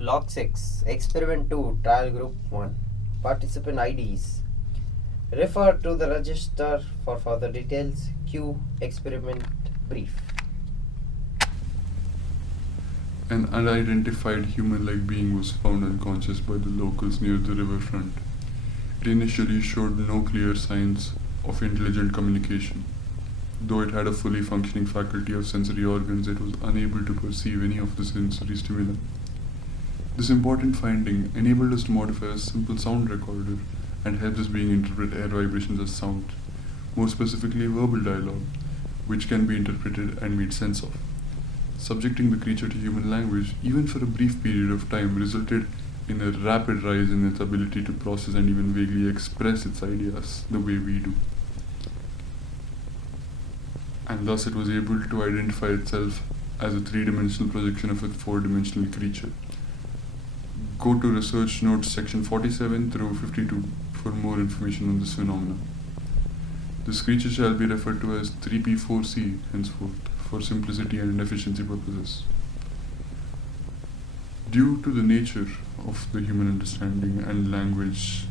Log 6, Experiment 2, Trial Group 1. Participant IDs. Refer to the register for further details. Q. Experiment brief. An unidentified human-like being was found unconscious by the locals near the riverfront. It initially showed no clear signs of intelligent communication. Though it had a fully functioning faculty of sensory organs, it was unable to perceive any of the sensory stimuli. This important finding enabled us to modify a simple sound recorder and help this being interpret air vibrations as sound, more specifically verbal dialogue, which can be interpreted and made sense of. Subjecting the creature to human language, even for a brief period of time, resulted in a rapid rise in its ability to process and even vaguely express its ideas the way we do. And thus it was able to identify itself as a three-dimensional projection of a four-dimensional creature. Go to research notes section 47 through 52 for more information on this phenomenon. This creature shall be referred to as 3P4C henceforth for simplicity and efficiency purposes. Due to the nature of the human understanding and language,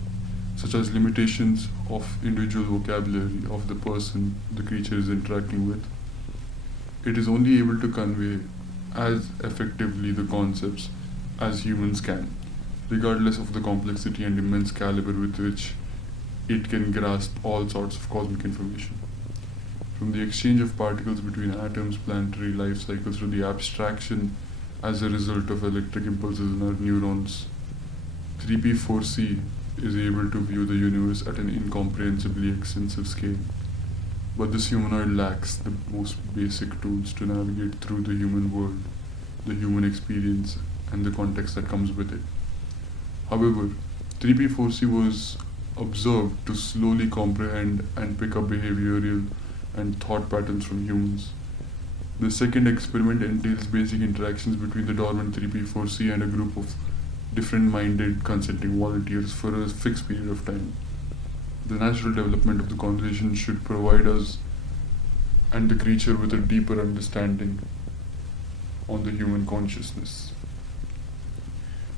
such as limitations of individual vocabulary of the person the creature is interacting with, it is only able to convey as effectively the concepts as humans can, regardless of the complexity and immense caliber with which it can grasp all sorts of cosmic information. From the exchange of particles between atoms, planetary life cycles, to the abstraction as a result of electric impulses in our neurons, 3P4C is able to view the universe at an incomprehensibly extensive scale. But this humanoid lacks the most basic tools to navigate through the human world, the human experience, and the context that comes with it. However, 3P4C was observed to slowly comprehend and pick up behavioral and thought patterns from humans. The second experiment entails basic interactions between the dormant 3P4C and a group of different-minded consenting volunteers for a fixed period of time. The natural development of the conversation should provide us and the creature with a deeper understanding on the human consciousness.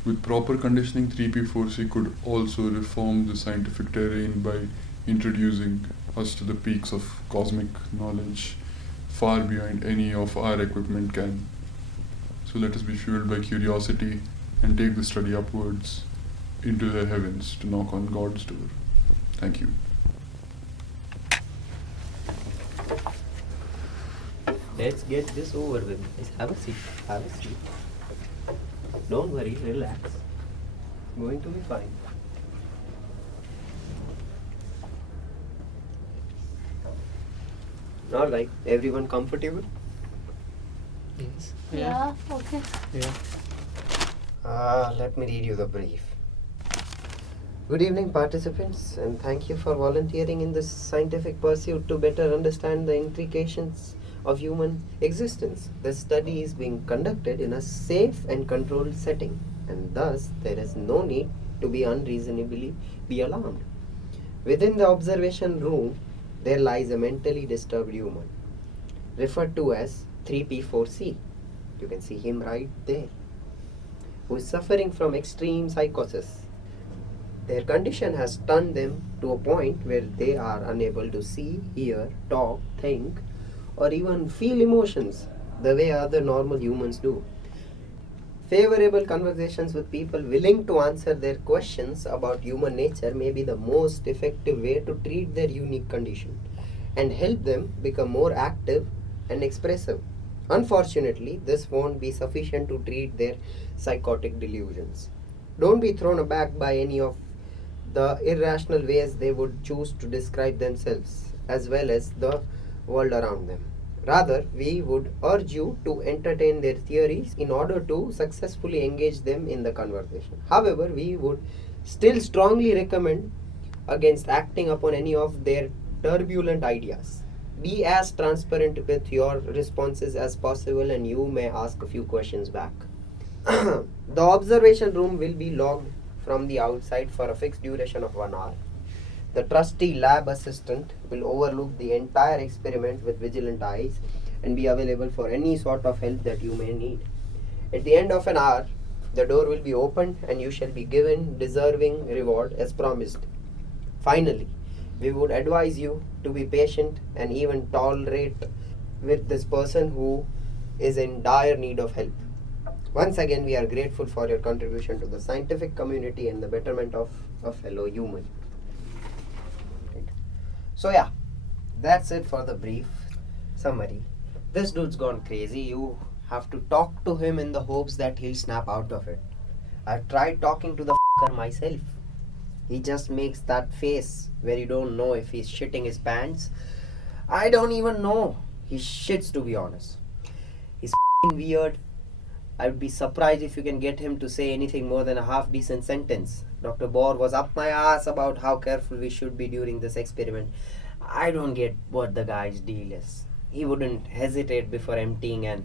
With proper conditioning, 3P4C could also reform the scientific terrain by introducing us to the peaks of cosmic knowledge far beyond any of our equipment can. So let us be fueled by curiosity and take the study upwards into the heavens to knock on God's door. Thank you. Let's get this over with. Just have a seat. Have a seat. Don't worry, relax. It's going to be fine. Alright, everyone comfortable? Yes. Yeah, okay. Yeah. Let me read you the brief. Good evening, participants, and thank you for volunteering in this scientific pursuit to better understand the intricacies of human existence. The study is being conducted in a safe and controlled setting, and thus there is no need to be unreasonably be alarmed. Within the observation room, there lies a mentally disturbed human, referred to as 3P4C. You can see him right there, who is suffering from extreme psychosis. Their condition has stunned them to a point where they are unable to see, hear, talk, think, or even feel emotions the way other normal humans do. Favorable conversations with people willing to answer their questions about human nature may be the most effective way to treat their unique condition and help them become more active and expressive. Unfortunately, this won't be sufficient to treat their psychotic delusions. Don't be thrown aback by any of the irrational ways they would choose to describe themselves as well as the world around them. Rather, we would urge you to entertain their theories in order to successfully engage them in the conversation. However, we would still strongly recommend against acting upon any of their turbulent ideas. Be as transparent with your responses as possible, and you may ask a few questions back. The observation room will be logged from the outside for a fixed duration of 1 hour. The trusty lab assistant will overlook the entire experiment with vigilant eyes and be available for any sort of help that you may need. At the end of an hour The door will be opened and you shall be given deserving reward as promised. Finally, we would advise you to be patient and even tolerate with this person who is in dire need of help. Once again, we are grateful for your contribution to the scientific community and the betterment of a fellow human. Right. So yeah, that's it for the brief summary. This dude's gone crazy. You have to talk to him in the hopes that he'll snap out of it. I've tried talking to the f***er myself. He just makes that face where you don't know if he's shitting his pants. I don't even know. He shits, to be honest. He's f***ing weird. I would be surprised if you can get him to say anything more than a half decent sentence. Dr. Bohr was up my ass about how careful we should be during this experiment. I don't get what the guy's deal is. He wouldn't hesitate before emptying an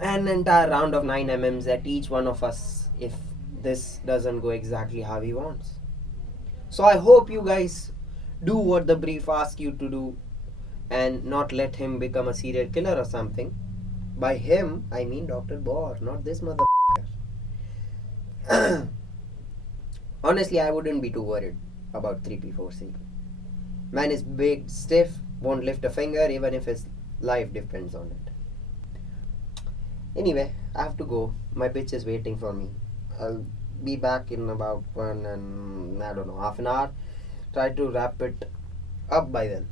entire round of 9 mm's at each one of us if this doesn't go exactly how he wants. So I hope you guys do what the brief asks you to do and not let him become a serial killer or something. By him, I mean Dr. Bohr, not this motherfucker. Honestly, I wouldn't be too worried about 3P4C. Man is big, stiff, won't lift a finger even if his life depends on it. Anyway, I have to go. My bitch is waiting for me. I'll be back in about half an hour. Try to wrap it up by then.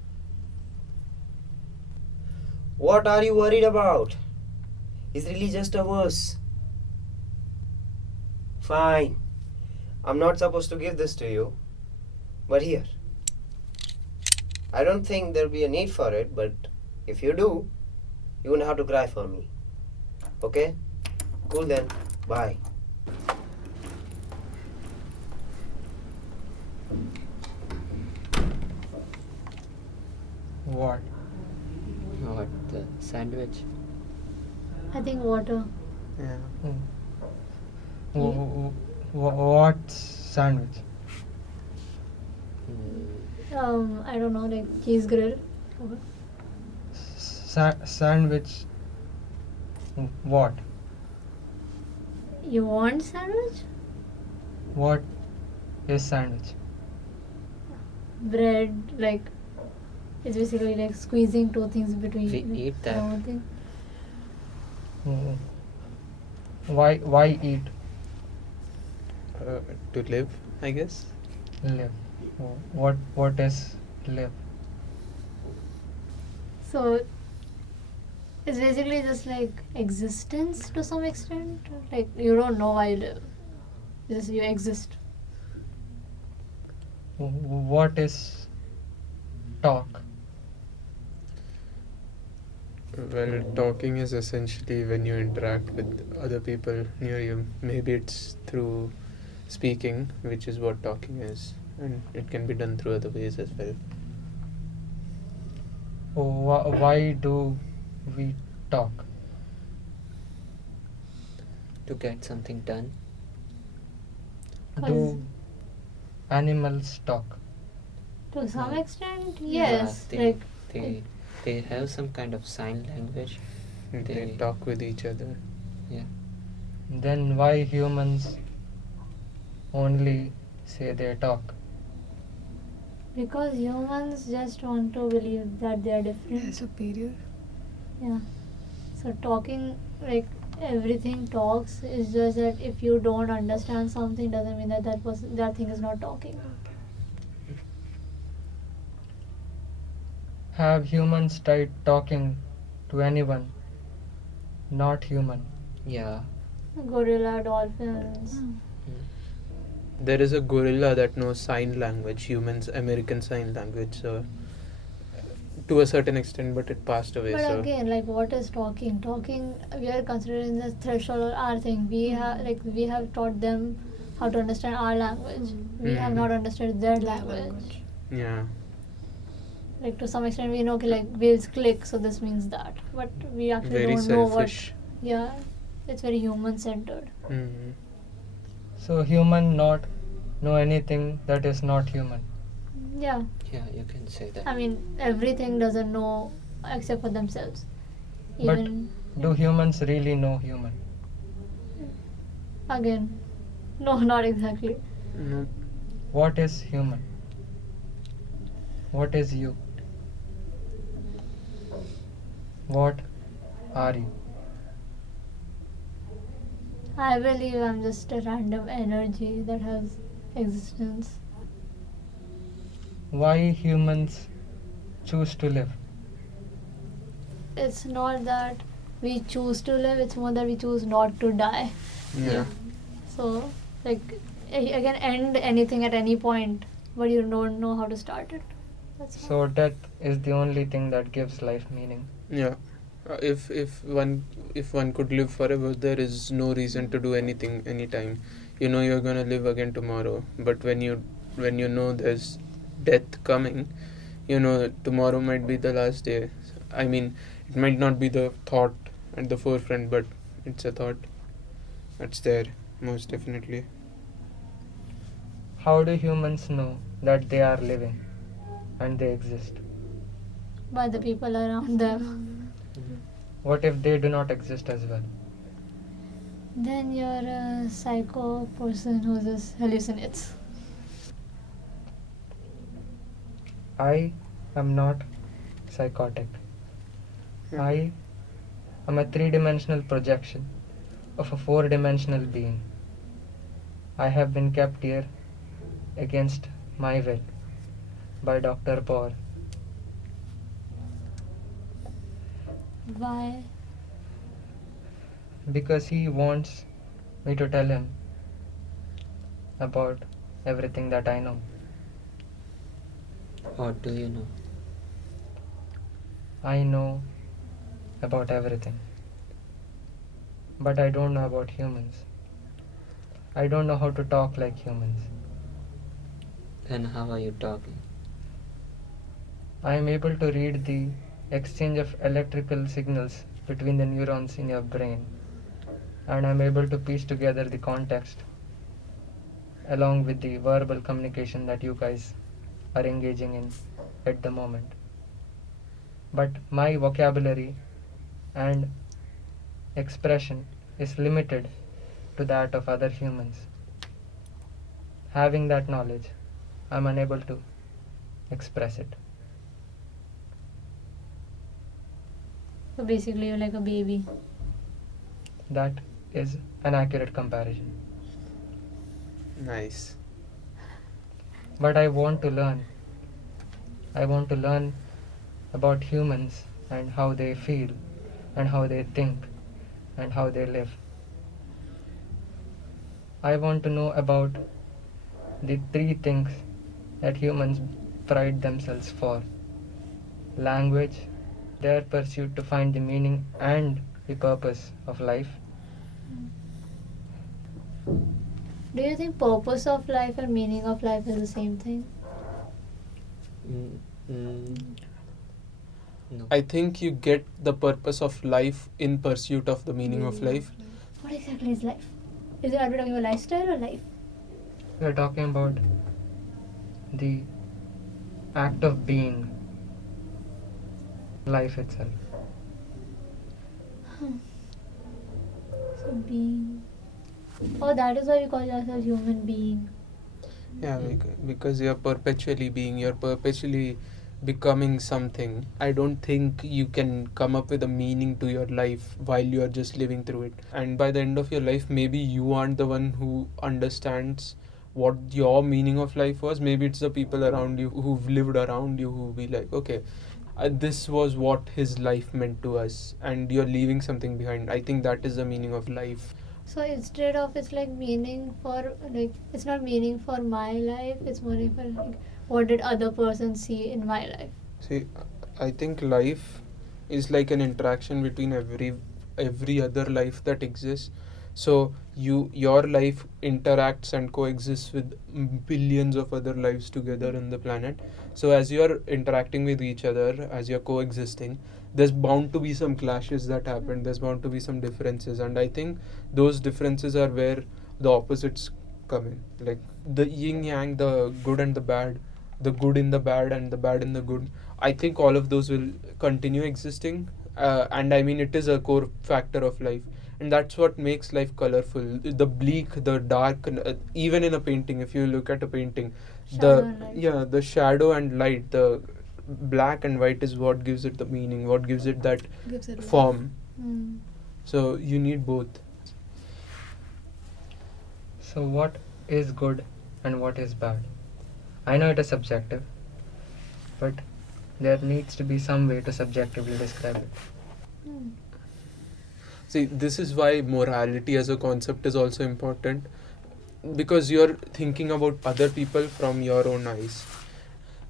What are you worried about? It's really just a verse. Fine. I'm not supposed to give this to you. But here. I don't think there'll be a need for it, but if you do, you won't have to cry for me. Okay? Cool then. Bye. What? What, the sandwich? I think water. Yeah. You? What sandwich? I don't know, like cheese grill. Okay. Sandwich. What? You want sandwich? What is sandwich? Bread, like it's basically like squeezing two things between. We like, eat that. one thing. Why eat? To live, I guess. Live. What is live? So it's basically just like existence to some extent. Like you don't know why you live. Just you exist. What is talk? Well, talking is essentially when you interact with other people near you. Maybe it's through speaking, which is what talking is, and it can be done through other ways as well. Why do we talk? To get something done. Do animals talk? To some extent, Yeah, yes. they have some kind of sign language. They talk with each other. Yeah. Then why humans only say they talk? Because humans just want to believe that they are different. Superior. Yeah. So talking, like everything talks, is just that if you don't understand something doesn't mean that that thing is not talking. Have humans tried talking to anyone not human? Yeah. Gorilla, dolphins. There is a gorilla that knows sign language, humans American Sign Language, so to a certain extent, but it passed away. But so again, like what is talking? Talking, we are considering the threshold or our thing. We have taught them how to understand our language. We have not understood their language. yeah. Like to some extent, we know okay, like whales click, so this means that. But we actually Very don't know what. selfish. Yeah, it's very human centered. Mhm. So human not know anything that is not human. Yeah, Yeah, you can say that. I mean everything doesn't know except for themselves. But Even do humans really know human? Again, no, not exactly. No. What is human? What is you? What are you? I believe I'm just a random energy that has existence. Why humans choose to live? It's not that we choose to live, it's more that we choose not to die. Yeah. So, like, I can end anything at any point, but you don't know how to start it. That's all. So death is the only thing that gives life meaning. Yeah. If one could live forever, there is no reason to do anything anytime. You know you're gonna live again tomorrow, but when you know there's death coming, you know that tomorrow might be the last day. I mean, it might not be the thought at the forefront, but it's a thought that's there most definitely. How do humans know that they are living and they exist? By the people around them. What if they do not exist as well? Then you're a psycho person who just hallucinates. I am not psychotic. I am a three-dimensional projection of a four-dimensional being. I have been kept here against my will by Dr. Paul. Why? Because he wants me to tell him about everything that I know. What do you know? I know about everything. But I don't know about humans. I don't know how to talk like humans. Then how are you talking? I am able to read the exchange of electrical signals between the neurons in your brain, and I am able to piece together the context along with the verbal communication that you guys are engaging in at the moment. But my vocabulary and expression is limited to that of other humans. Having that knowledge, I am unable to express it. So basically, you're like a baby. That is an accurate comparison. Nice. But I want to learn. I want to learn about humans and how they feel and how they think and how they live. I want to know about the three things that humans pride themselves for: language, their pursuit to find the meaning and the purpose of life, Do you think purpose of life and meaning of life is the same thing? No. I think you get the purpose of life in pursuit of the meaning of life. What exactly is life? Are we talking about lifestyle or life? we are talking about the act of being, life itself. So being. Oh, that is why we call ourselves human being. Yeah, because you're perpetually being, you're perpetually becoming something. I don't think you can come up with a meaning to your life while you're just living through it. And by the end of your life, maybe you aren't the one who understands what your meaning of life was. Maybe it's the people around you who've lived around you who be like, okay, this was what his life meant to us, and you're leaving something behind. I think that is the meaning of life. So instead of it's like meaning for like it's not meaning for my life, it's meaning for like what did other person see in my life. See, I think life is like an interaction between every other life that exists. So your life interacts and coexists with billions of other lives together on the planet. So as you're interacting with each other, as you're coexisting, there's bound to be some clashes that happen. There's bound to be some differences, and I think those differences are where the opposites come in, like the yin yang, the good and the bad, the good in the bad and the bad in the good. I think all of those will continue existing, and I mean it is a core factor of life. and that's what makes life colorful. The bleak, the dark, even in a painting, if you look at a painting, Shadow and light. the shadow and light, the black and white is what gives it the meaning, what gives it that Gives it form. Hmm. So you need both. So, what is good and what is bad? I know it is subjective, but there needs to be some way to subjectively describe it. Hmm. See, this is why morality as a concept is also important, because you're thinking about other people from your own eyes.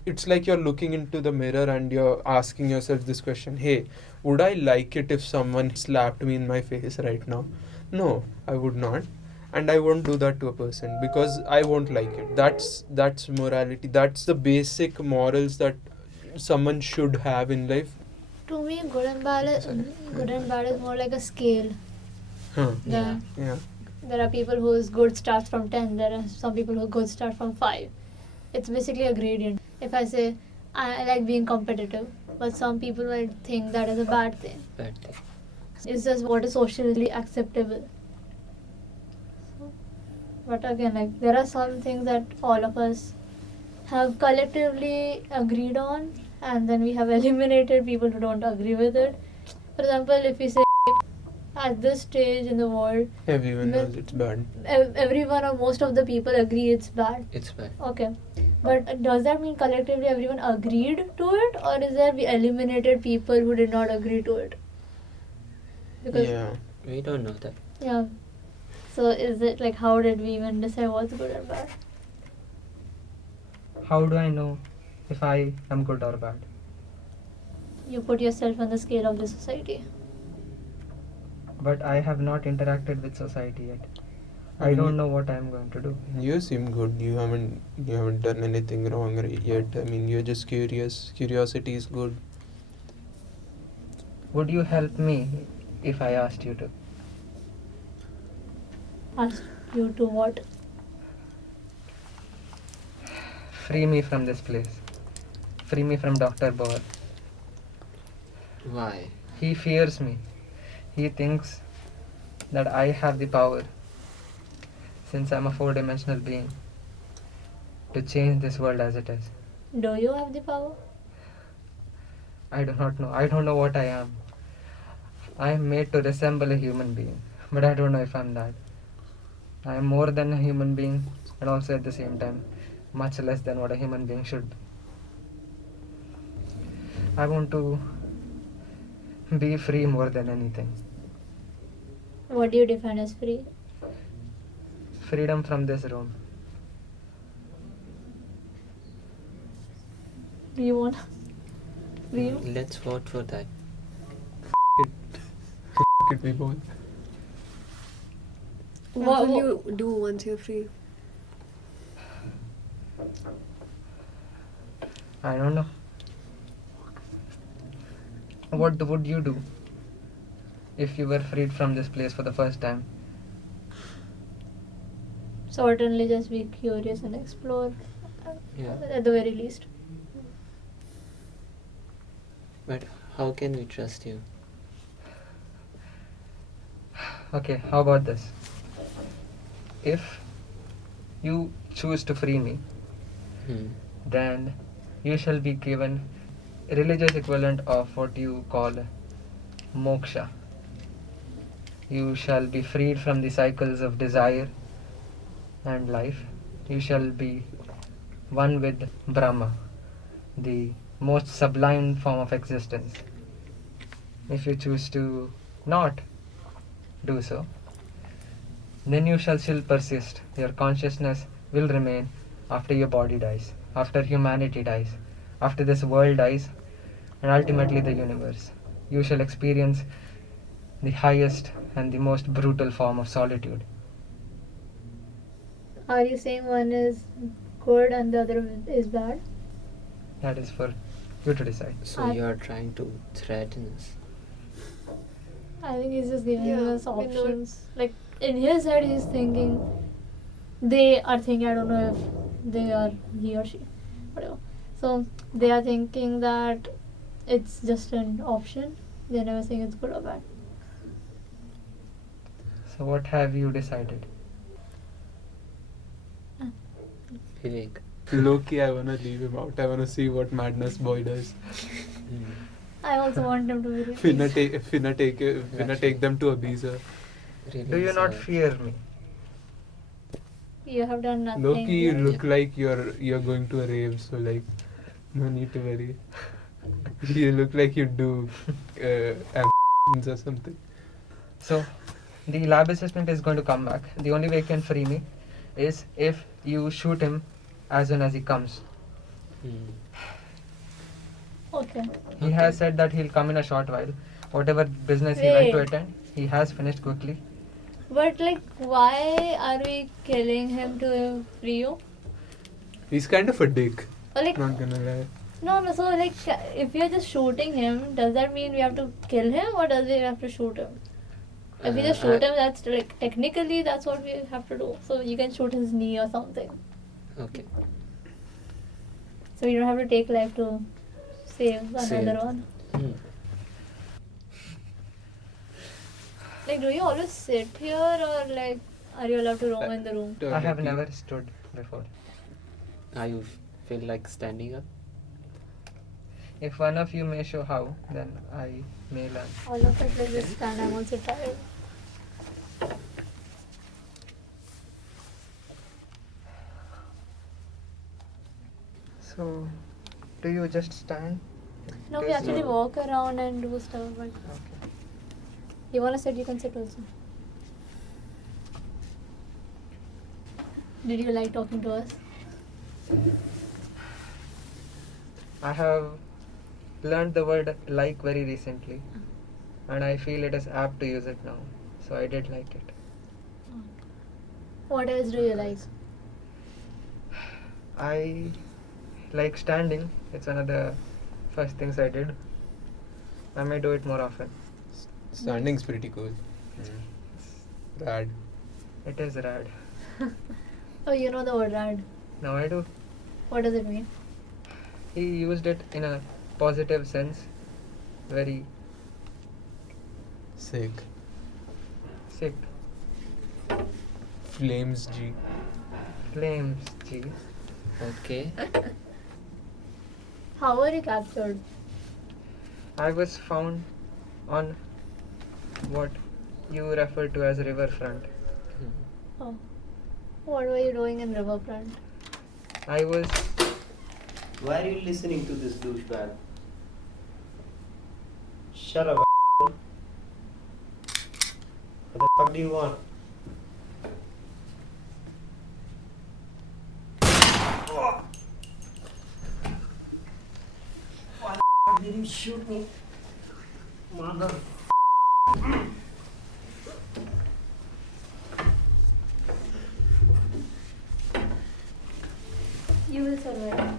It's like you're looking into the mirror and you're asking yourself this question: hey, would I like it if someone slapped me in my face right now? No, I would not. And I won't do that to a person because I won't like it. That's morality. That's the basic morals that someone should have in life. To me, good and bad is more like a scale. Huh. The- Yeah. There are people whose good starts from 10, there are some people whose good start from 5. It's basically a gradient. If I say I like being competitive, but some people might think that is a bad thing. Bad thing. It's just what is socially acceptable. But again, like there are some things that all of us have collectively agreed on, and then we have eliminated people who don't agree with it. For example, if we say at this stage in the world, Everyone knows it's bad. everyone or most of the people agree it's bad. It's bad. Okay, but does that mean collectively everyone agreed to it, or is there we eliminated people who did not agree to it? Because Yeah. We don't know that. yeah. So is it like how did we even decide what's good and bad? How do I know if I am good or bad? You put yourself on the scale of the society. But I have not interacted with society yet. I I mean, don't know what I am going to do. You seem good. You haven't done anything wrong yet. I mean, you're just curious. Curiosity is good. Would you help me if I asked you to? Ask you to what? Free me from this place. Free me from Dr. Bohr. Why? He fears me. He thinks that I have the power, since I'm a 4-dimensional being, to change this world as it is. Do you have the power? I do not know. I don't know what I am. I am made to resemble a human being, but I don't know if I'm that. I am more than a human being, and also at the same time, much less than what a human being should be. I want to be free more than anything. What do you define as free? Freedom from this room. Do you want? Do you? Let's vote for that. Could be both. What will you do once you're free? I don't know. What would you do if you were freed from this place for the first time? Certainly just be curious and explore Yeah. at the very least. But how can we trust you? Okay, how about this? If you choose to free me, Hmm. then you shall be given religious equivalent of what you call moksha. You shall be freed from the cycles of desire and life. You shall be one with Brahma, the most sublime form of existence. If you choose to not do so, then you shall still persist. Your consciousness will remain after your body dies, after humanity dies, after this world dies, and ultimately the universe. You shall experience the highest and the most brutal form of solitude. Are you saying one is good and the other is bad? That is for you to decide. So you are trying to threaten us. I think he's just giving Yeah, us we're not- options. Like in his head, he's thinking. They are thinking. I don't know if they are he or she, whatever. So they are thinking that it's just an option. They're never saying it's good or bad. So what have you decided? Vivek. Low-key, I wanna leave him out. I wanna see what Madness Boy does. I also want him to be Finna released. take them to Ibiza. Really Do you not sad. fear me? You have done nothing. Low-key, you right? look like you're going to a rave, so like, no need to worry. You look like you do or something. So the lab assistant is going to come back. The only way you can free me is if you shoot him as soon as he comes. Hmm. Okay. He has said that he'll come in a short while. Whatever business he went to Wait. attend, he has finished quickly. But like, why are we killing him to free you? He's kind of a dick. Or like, Not gonna lie. no. So like, if we are just shooting him, does that mean we have to kill him, or does we have to shoot him? If we just shoot him, that's like technically that's what we have to do. So you can shoot his knee or something. Okay. So you don't have to take life to save Save. another one. Hmm. Like, do you always sit here, or like, are you allowed to roam in the room? I have never stood before. Are you feel like standing up? If one of you may show how, then I may learn. All of us like this stand. I'm also tired. So, do you just stand? No, we Does actually your- walk around and do stuff. But Okay. you wanna sit, you can sit also. Did you like talking to us? I have learned the word like very recently, and I feel it is apt to use it now. So I did like it. What else do you like? I like standing. It's one of the first things I did. I may do it more often. Standing's pretty cool. Rad. It is rad. Oh, you know the word rad. Now I do. What does it mean? He used it in a positive sense. Very Sick. sick. Flames G. Flames, G. Okay. How were you captured? I was found on what you refer to as riverfront. Oh. What were you doing in Riverfront? I was Why are you listening to this douchebag? Shut up. What the fuck do you want? Why the fuck did you shoot me? Mother. You will survive.